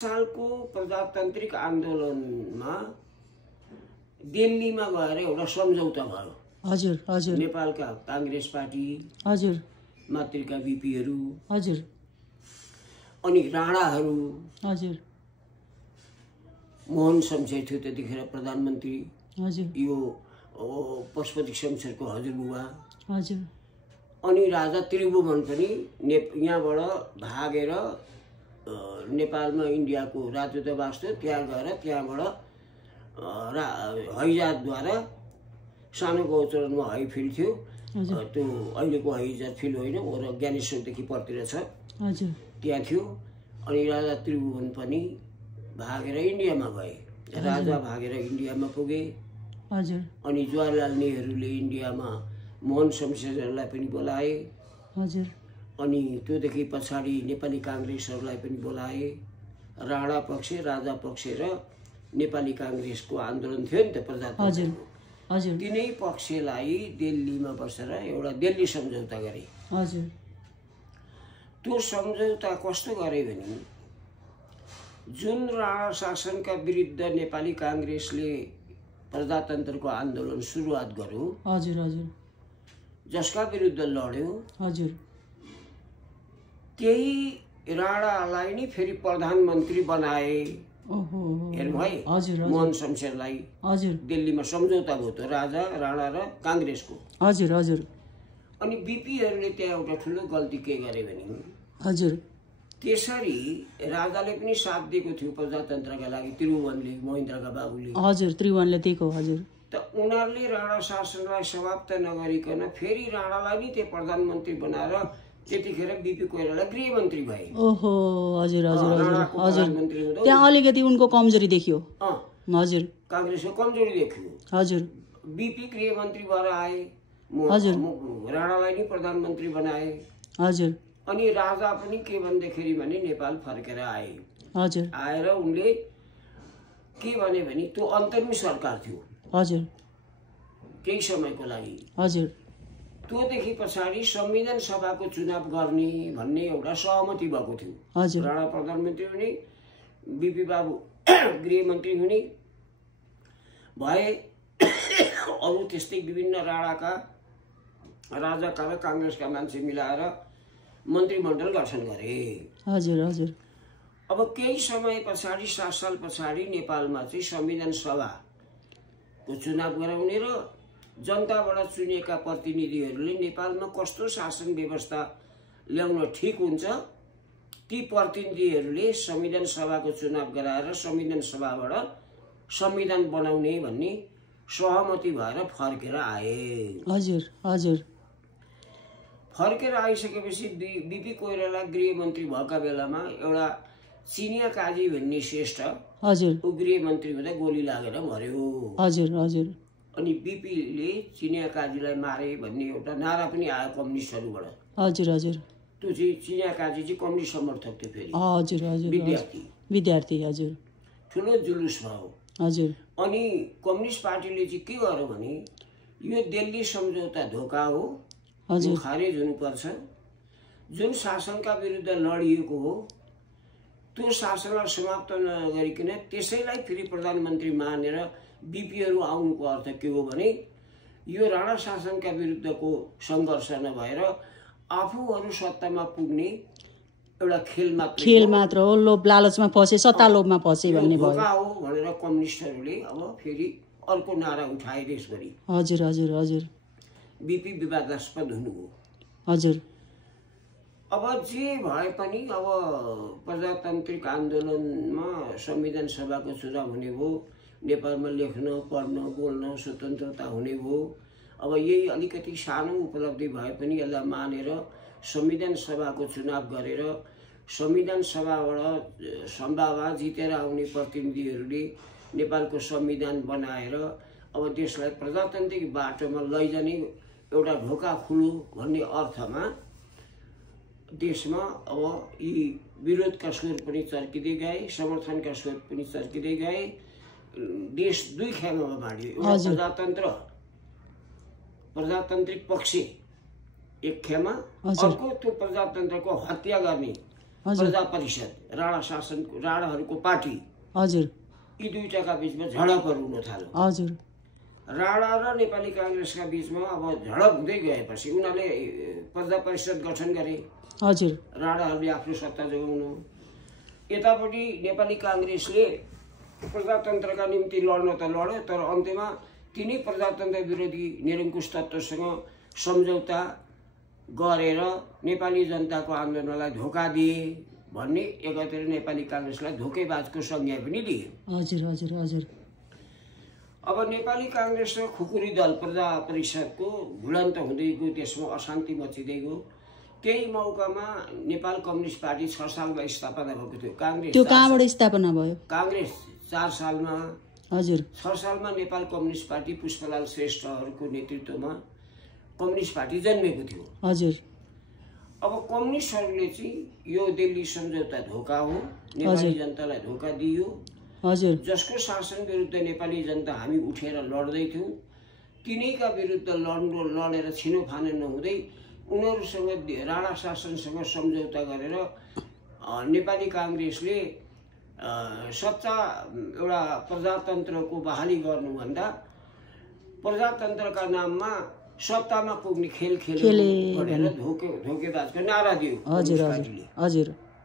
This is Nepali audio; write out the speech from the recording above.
सालको प्रजातान्त्रिक आन्दोलनमा दिल्लीमा गएर एउटा सम्झौता भयो। हजुर हजुर नेपालका कांग्रेस पार्टी, हजुर मातृका बीपीहरू, हजुर अनि राणाहरू, हजुर मोहन शमशेर थियो त्यतिखेर प्रधानमन्त्री, हजुर यो पशुपति शमशेरको हजुरबुबा, हजुर अनि राजा त्रिभुवन पनि यहाँबाट भागेर नेपालमा इन्डियाको राजदूतावास थियो, त्यहाँ गएर त्यहाँबाट हवाईजहाजद्वारा सानो गौचरणमा हवाई फिल्ड थियो, त्यो अहिलेको हवाईजहाज फिल्ड होइन, और ज्ञानेश्वरदेखि परतिर छ, हजुर त्यहाँ थियो। अनि राजा त्रिभुवन पनि भागेर इन्डियामा गए, राजा भागेर इन्डियामा पुगे। हजुर अनि जवाहरलाल नेहरूले इन्डियामा मोहन शमशेरहरूलाई पनि बोलाए। हजुर अनि त्योदेखि पछाडि नेपाली कांग्रेसहरूलाई पनि बोलाए। राणा पक्ष, राजा पक्ष र नेपाली कांग्रेसको आन्दोलन थियो नि त प्रजातन्त्रको, हजुर तिनै पक्षलाई दिल्लीमा बसेर एउटा दिल्ली सम्झौता गरे। हजुर त्यो सम्झौता कस्तो गरे भने, जुन राणा शासनका विरुद्ध नेपाली कांग्रेसले प्रजातन्त्रको आन्दोलन सुरुवात गर्यो, हजुर हजुर जसका विरुद्ध लड्यो, हजुर त्यही राणालाई नि फेरि प्रधानमन्त्री बनाए। ओहो हेर्नु है, हजुर मोहन शमशेरलाई हजुर दिल्लीमा सम्झौता भयो त राजा राणा र कांग्रेसको। हजुर हजुर अनि बीपीहरूले त्यहाँ एउटा ठुलो गल्ती के गरे भने, हजुर त्यसरी राजाले पनि साथ दिएको थियो प्रजातन्त्रका लागि, त्रिभुवनले, महेन्द्रका बाबुले, हजुर त्रिभुवनले दिएको। हजुर त उनीहरूले राणा शासनलाई समाप्त नगरिकन फेरि राणालाई नि त्यो प्रधानमन्त्री बनाएर त्यतिखेर बीपी कोइराला गृहमन्त्री भए। ओहो हजुर हजुर हजुर हजुर प्रधानमन्त्री हुँदा त्यहाँ अलिकति उनको कमजोरी देखियो। हजुर कांग्रेसको कमजोरी देखियो। हजुर बीपी गृहमन्त्री भएर आए, हजुर राणालाई नि प्रधानमन्त्री बनाए। हजुर अनि राजा पनि के भन्दाखेरि भने नेपाल फर्केर आए। हजुर आएर उनले के भने त्यो अन्तरिम सरकार थियो हजुर केही समयको लागि। हजुर त्योदेखि पछाडि संविधान सभाको चुनाव गर्ने भन्ने एउटा सहमति भएको थियो। हजुर राणा प्रधानमन्त्री हुने, बीपी बाबु गृहमन्त्री हुने भए। अरू त्यस्तै विभिन्न राणाका, राजाका र कांग्रेसका मान्छे मिलाएर मन्त्रीमण्डल गठन गरे। हजुर हजुर अब केही समय पछाडि, 7 साल पछाडि नेपालमा चाहिँ संविधान सभाको चुनाव गराउने र जनताबाट चुनिएका प्रतिनिधिहरूले नेपालमा कस्तो शासन व्यवस्था ल्याउन ठिक हुन्छ, ती प्रतिनिधिहरूले संविधान सभाको चुनाव गराएर संविधान सभाबाट संविधान बनाउने भन्ने सहमति भएर फर्केर आए। हजुर हजुर फर्केर आइसकेपछि बीपी कोइराला गृहमन्त्री भएका बेलामा एउटा चिनिया काजी भन्ने श्रेष्ठ, हजुर ऊ गृहमन्त्री हुँदा गोली लागेर मर्यो। हजुर हजुर अनि बीपीले चिनिया काजीलाई मारे भन्ने एउटा नारा पनि आयो कम्युनिस्टहरूबाट। हजुर हजुर त्यो चाहिँ चिनिया काजी चाहिँ कम्युनिस्ट समर्थक थियो, फेरि हजुर हजुर विद्यार्थी। हजुर ठुलो जुलुस भयो। हजुर अनि कम्युनिस्ट पार्टीले चाहिँ के गर्यो भने, यो दिल्ली सम्झौता धोका हो, यो खारेज हुनुपर्छ। जुन शासनका विरुद्ध लडिएको हो त्यो शासनलाई समाप्त नगरिकन त्यसैलाई फेरि प्रधानमन्त्री मानेर बीपीहरू आउनुको अर्थ के हो भने, यो राणा शासनका विरुद्धको सङ्घर्ष नभएर आफूहरू सत्तामा पुग्ने एउटा खेल मात्र हो, लोभ लालचमा फसे, सत्ता लोभमा फसे भन्ने भयो हो भनेर कम्युनिस्टहरूले अब फेरि अर्को नारा उठाए देशभरि। हजुर हजुर हजुर बीपी विवादास्पद हुनुभयो। हजुर अब जे भए पनि अब प्रजातान्त्रिक आन्दोलनमा संविधान सभाको चुनाव हुने भयो, नेपालमा लेख्न, पढ्न, बोल्न स्वतन्त्रता हुने भयो। अब यही अलिकति सानो उपलब्धि भए पनि यसलाई मानेर संविधान सभाको चुनाव गरेर संविधान सभाबाट सम्भावना जितेर आउने प्रतिनिधिहरूले नेपालको संविधान बनाएर अब देशलाई प्रजातान्त्रिक बाटोमा लैजाने एउटा ढोका खुलो भन्ने अर्थमा देशमा अब यी विरोधका स्वर पनि चर्किँदै गए, समर्थनका स्वर पनि चर्किँदै गए। देश दुई खेमामा बाँडियो। एउटा प्रजातान्त्रिक पक्ष एक खेमा, अर्को त्यो प्रजातन्त्रको हत्या गर्ने हजुर प्रजा परिषद, राणा शासनको राणाहरूको पार्टी, हजुर यी दुईटाका बीचमा झडपहरू हुन थाल्यो। हजुर राणा र नेपाली काङ्ग्रेसका बीचमा अब झडप हुँदै गएपछि उनीहरूले प्रजा परिषद गठन गरे। हजुर राणाहरूले आफ्नो सत्ता जोगाउनु, यतापट्टि नेपाली काङ्ग्रेसले प्रजातन्त्रका निम्ति लड्न त लड्यो, तर अन्त्यमा तिनै प्रजातन्त्र विरोधी निरङ्कुश तत्त्वसँग सम्झौता गरेर नेपाली जनताको आन्दोलनलाई धोका दिए भन्ने एकातिर नेपाली काङ्ग्रेसलाई धोकेबाजको संज्ञा पनि दिए। हजुर हजुर हजुर अब नेपाली काङ्ग्रेस र खुकुरी दल प्रजा परिषदको भुलन्त हुँदै गयो, त्यसमा अशान्ति मचिँदै गयो। त्यही मौकामा नेपाल कम्युनिस्ट पार्टी 6 सालमा स्थापना भएको थियो। काङ्ग्रेस त्यो कहाँबाट स्थापना भयो? काङ्ग्रेस 4 सालमा, हजुर 6 सालमा नेपाल कम्युनिस्ट पार्टी पुष्पलाल श्रेष्ठहरूको नेतृत्वमा कम्युनिस्ट पार्टी जन्मेको थियो। हजुर अब कम्युनिस्टहरूले चाहिँ यो दिल्ली सम्झौता धोका हो, नेपाली जनतालाई धोका दियो, हजुर जसको शासन विरुद्ध नेपाली जनता हामी उठेर लड्दै थियौँ, तिनैका विरुद्ध लडेर छिनोफानो नहुँदै उनीहरूसँग राणा शासनसँग सम्झौता गरेर नेपाली काङ्ग्रेसले सच्चा एउटा प्रजातन्त्रको बहाली गर्नुभन्दा प्रजातन्त्रका नाममा सत्तामा पुग्ने खेल खेले भनेर धोकेबाजको नारा दियो। हजुर हजुर हजुर